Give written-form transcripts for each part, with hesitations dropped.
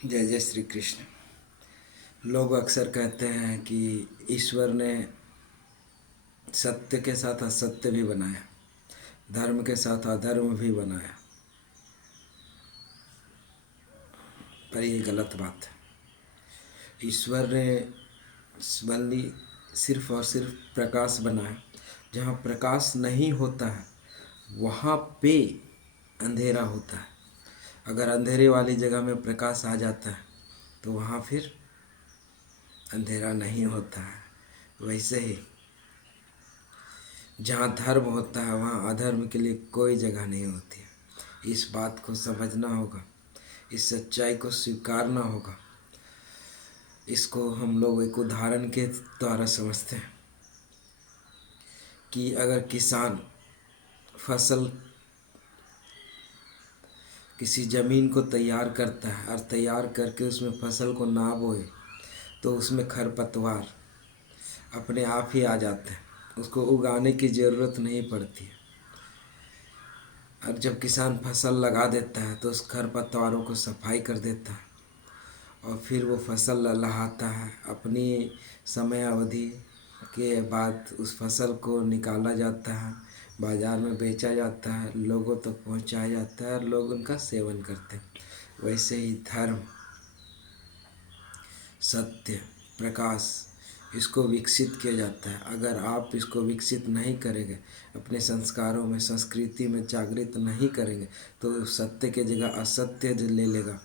जय जय श्री कृष्ण। लोग अक्सर कहते हैं कि ईश्वर ने सत्य के साथ असत्य भी बनाया, धर्म के साथ अधर्म भी बनाया, पर ये गलत बात है। ईश्वर ने बल्कि सिर्फ और सिर्फ प्रकाश बनाया। जहाँ प्रकाश नहीं होता है वहाँ पे अंधेरा होता है। अगर अंधेरे वाली जगह में प्रकाश आ जाता है तो वहाँ फिर अंधेरा नहीं होता है। वैसे ही जहाँ धर्म होता है वहाँ अधर्म के लिए कोई जगह नहीं होती है। इस बात को समझना होगा, इस सच्चाई को स्वीकारना होगा। इसको हम लोग एक उदाहरण के द्वारा समझते हैं कि अगर किसान फसल किसी ज़मीन को तैयार करता है और तैयार करके उसमें फसल को ना बोए तो उसमें खरपतवार अपने आप ही आ जाते हैं, उसको उगाने की ज़रूरत नहीं पड़ती है। और जब किसान फसल लगा देता है तो उस खरपतवारों को सफाई कर देता है और फिर वो फसल लहलहाता है। अपनी समय अवधि के बाद उस फसल को निकाला जाता है, बाज़ार में बेचा जाता है, लोगों तक पहुंचाया जाता है और लोग उनका सेवन करते हैं। वैसे ही धर्म, सत्य, प्रकाश, इसको विकसित किया जाता है। अगर आप इसको विकसित नहीं करेंगे, अपने संस्कारों में, संस्कृति में जागृत नहीं करेंगे तो सत्य के जगह असत्य ले लेगा,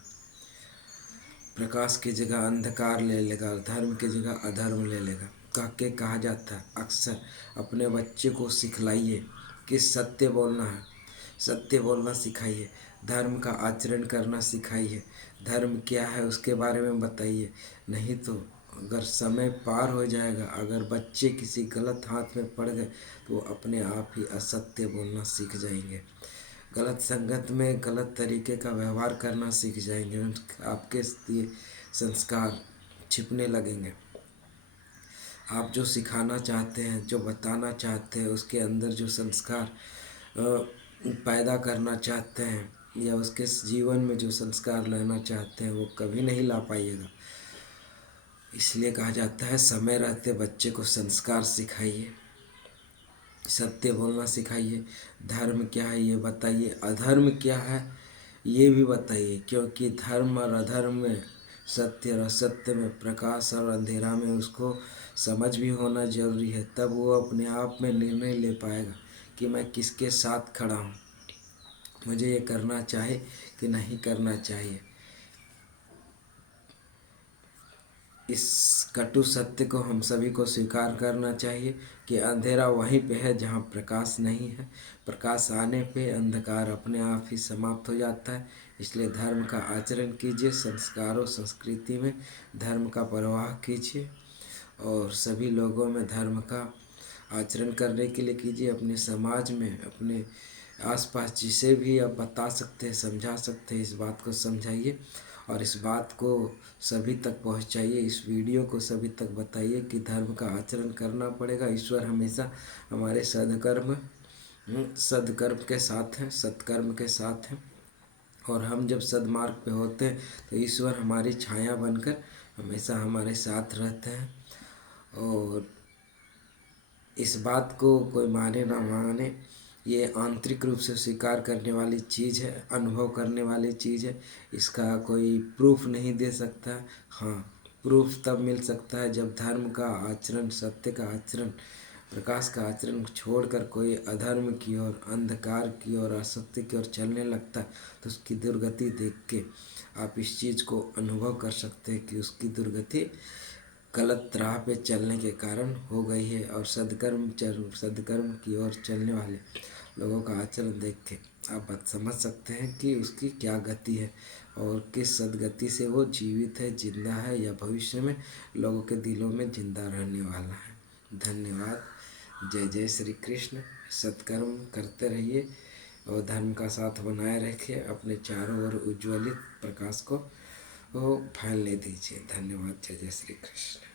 प्रकाश की जगह अंधकार ले लेगा और धर्म की जगह अधर्म ले लेगा। कहा जाता है अक्सर अपने बच्चे को सिखलाइए कि सत्य बोलना है, सत्य बोलना सिखाइए, धर्म का आचरण करना सिखाइए, धर्म क्या है उसके बारे में बताइए। नहीं तो अगर समय पार हो जाएगा, अगर बच्चे किसी गलत हाथ में पड़ गए तो वो अपने आप ही असत्य बोलना सीख जाएंगे, गलत संगत में गलत तरीके का व्यवहार करना सीख जाएंगे, आपके ये संस्कार छिपने लगेंगे। आप जो सिखाना चाहते हैं, जो बताना चाहते हैं, उसके अंदर जो संस्कार पैदा करना चाहते हैं या उसके जीवन में जो संस्कार लाना चाहते हैं वो कभी नहीं ला पाइएगा। इसलिए कहा जाता है समय रहते बच्चे को संस्कार सिखाइए, सत्य बोलना सिखाइए, धर्म क्या है ये बताइए, अधर्म क्या है ये भी बताइए। क्योंकि धर्म और अधर्म में, सत्य और असत्य में, प्रकाश और अंधेरा में उसको समझ भी होना जरूरी है। तब वो अपने आप में निर्णय ले पाएगा कि मैं किसके साथ खड़ा हूँ, मुझे ये करना चाहे कि नहीं करना चाहिए। इस कटु सत्य को हम सभी को स्वीकार करना चाहिए कि अंधेरा वहीं पे है जहाँ प्रकाश नहीं है। प्रकाश आने पे अंधकार अपने आप ही समाप्त हो जाता है। इसलिए धर्म का आचरण कीजिए, संस्कारों संस्कृति में धर्म का प्रवाह कीजिए और सभी लोगों में धर्म का आचरण करने के लिए कीजिए। अपने समाज में, अपने आसपास जिसे भी आप बता सकते हैं, समझा सकते हैं, इस बात को समझाइए और इस बात को सभी तक पहुंचाइए। इस वीडियो को सभी तक बताइए कि धर्म का आचरण करना पड़ेगा। ईश्वर हमेशा हमारे सद्कर्म के साथ हैं, सत्कर्म के साथ हैं और हम जब सद्मार्ग पे होते हैं तो ईश्वर हमारी छाया बनकर हमेशा हमारे साथ रहते हैं। और इस बात को कोई माने ना माने, ये आंतरिक रूप से स्वीकार करने वाली चीज़ है, अनुभव करने वाली चीज़ है। इसका कोई प्रूफ नहीं दे सकता। हाँ, प्रूफ तब मिल सकता है जब धर्म का आचरण, सत्य का आचरण, प्रकाश का आचरण छोड़कर कोई अधर्म की ओर, अंधकार की ओर, असत्य की ओर चलने लगता है। तो उसकी दुर्गति देख के आप इस चीज़ को अनुभव कर सकते हैं कि उसकी दुर्गति गलत राह पे चलने के कारण हो गई है। और सदकर्म की ओर चलने वाले लोगों का आचरण देख के आप बात समझ सकते हैं कि उसकी क्या गति है और किस सदगति से वो जीवित है, जिंदा है या भविष्य में लोगों के दिलों में जिंदा रहने वाला है। धन्यवाद। जय जय श्री कृष्ण। सत्कर्म करते रहिए और धर्म का साथ बनाए रखिए। अपने चारों ओर उज्ज्वलित प्रकाश को फैलने दीजिए। धन्यवाद। जय जय श्री कृष्ण।